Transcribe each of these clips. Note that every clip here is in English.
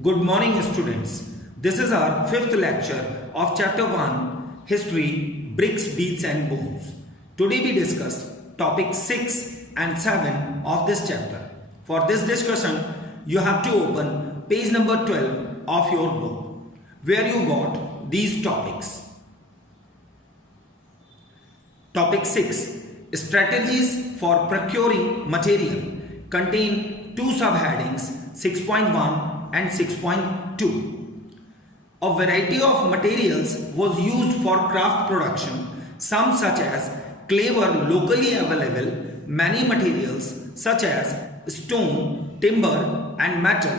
Good morning, students. This is our fifth lecture of Chapter 1 History, Bricks, Beads and Bones. Today we discuss topic 6 and 7 of this chapter. For this discussion, you have to open page number 12 of your book, where you got these topics. Topic 6 Strategies for Procuring Material contain two subheadings 6.1 and 6.2. A variety of materials was used for craft production, some such as clay were locally available. Many materials such as stone, timber and metal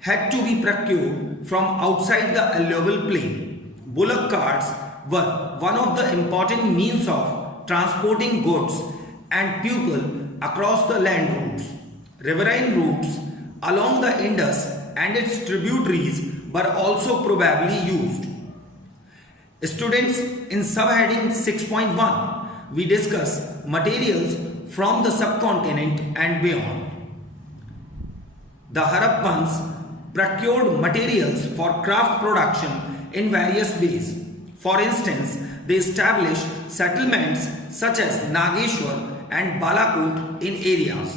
had to be procured from outside the level plain. Bullock carts were one of the important means of transporting goods and people across the land routes. Riverine routes along the Indus and its tributaries were also probably used. Students, in subheading 6.1, we discuss materials from the subcontinent and beyond. The Harappans procured materials for craft production in various ways. For instance, they established settlements such as Nageshwar and Balakot in areas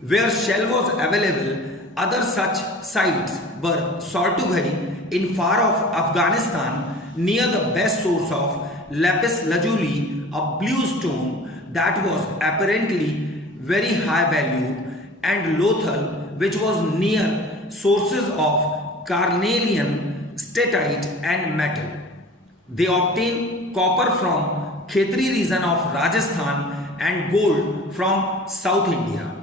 where shell was available. Other such sites were Sortughai in far-off Afghanistan near the best source of lapis lazuli, a blue stone that was apparently very high valued, and Lothal, which was near sources of carnelian, statite and metal. They obtained copper from Khetri region of Rajasthan and gold from South India.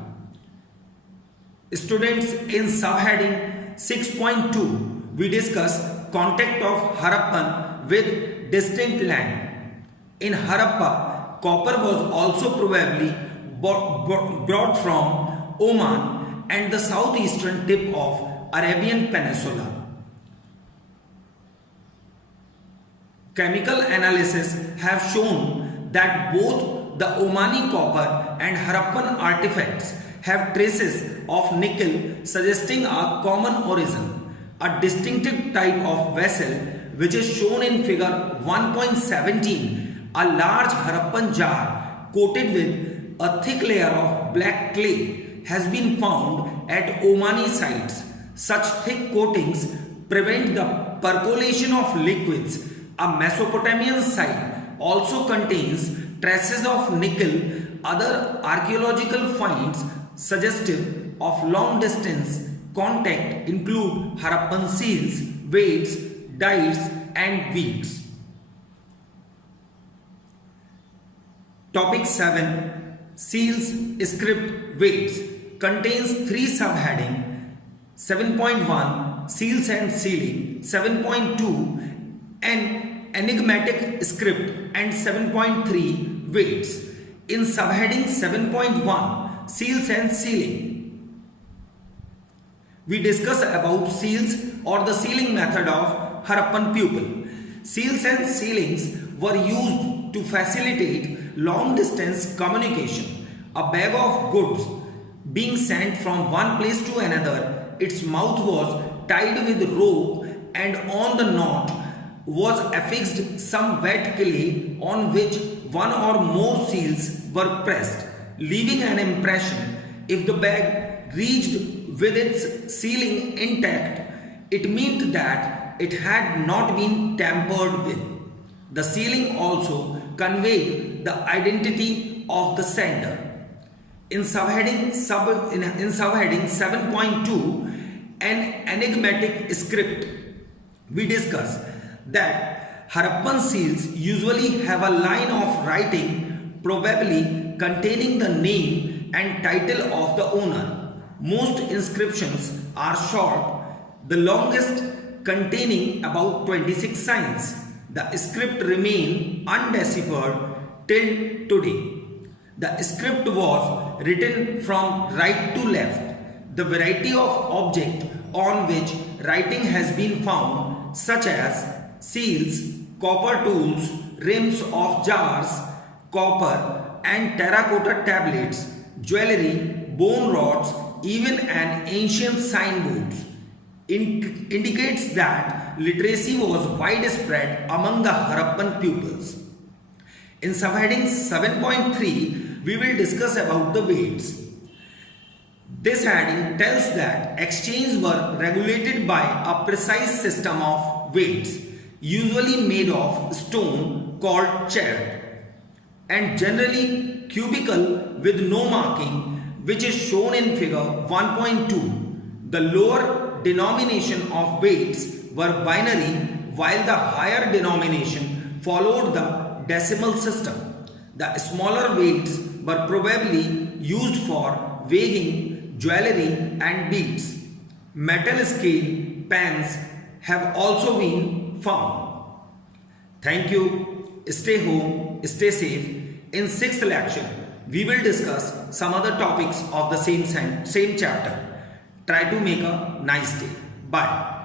Students, in subheading 6.2, we discuss contact of Harappan with distant land. In Harappa, copper was also probably brought from Oman and the southeastern tip of Arabian Peninsula. Chemical analysis have shown that both the Omani copper and Harappan artifacts have traces of nickel suggesting a common origin. A distinctive type of vessel, which is shown in figure 1.17, a large Harappan jar coated with a thick layer of black clay, has been found at Omani sites. Such thick coatings prevent the percolation of liquids. A Mesopotamian site also contains traces of nickel. Other archaeological finds suggestive of long distance contact include Harappan seals, weights, dies and beads. Topic 7 Seals, Script, Weights contains three subheading 7.1 Seals and Sealing, 7.2 an enigmatic script and 7.3 Weights. In subheading 7.1 Seals and Sealing, we discuss about seals or the sealing method of Harappan people. Seals and sealings were used to facilitate long distance communication. A bag of goods being sent from one place to another, its mouth was tied with rope and on the knot was affixed some wet clay on which one or more seals were pressed, leaving an impression. If the bag reached with its sealing intact, it meant that it had not been tampered with. The sealing also conveyed the identity of the sender. In subheading 7.2, an enigmatic script, we discuss that Harappan seals usually have a line of writing probably containing the name and title of the owner. Most inscriptions are short, the longest containing about 26 signs. The script remains undeciphered till today. The script was written from right to left. The variety of objects on which writing has been found, such as seals, copper tools, rims of jars, copper and terracotta tablets, jewelry, bone rods, even an ancient signboard, indicates that literacy was widespread among the Harappan pupils. In subheading 7.3, we will discuss about the weights. This heading tells that exchanges were regulated by a precise system of weights, usually made of stone called chert, and generally cubical with no marking, which is shown in figure 1.2. The lower denomination of weights were binary, while the higher denomination followed the decimal system. The smaller weights were probably used for weighing jewelry and beads. Metal scale pens have also been found. Thank you. Stay home, stay safe. In 6th lecture, we will discuss some other topics of the same chapter. Try to make a nice day. Bye.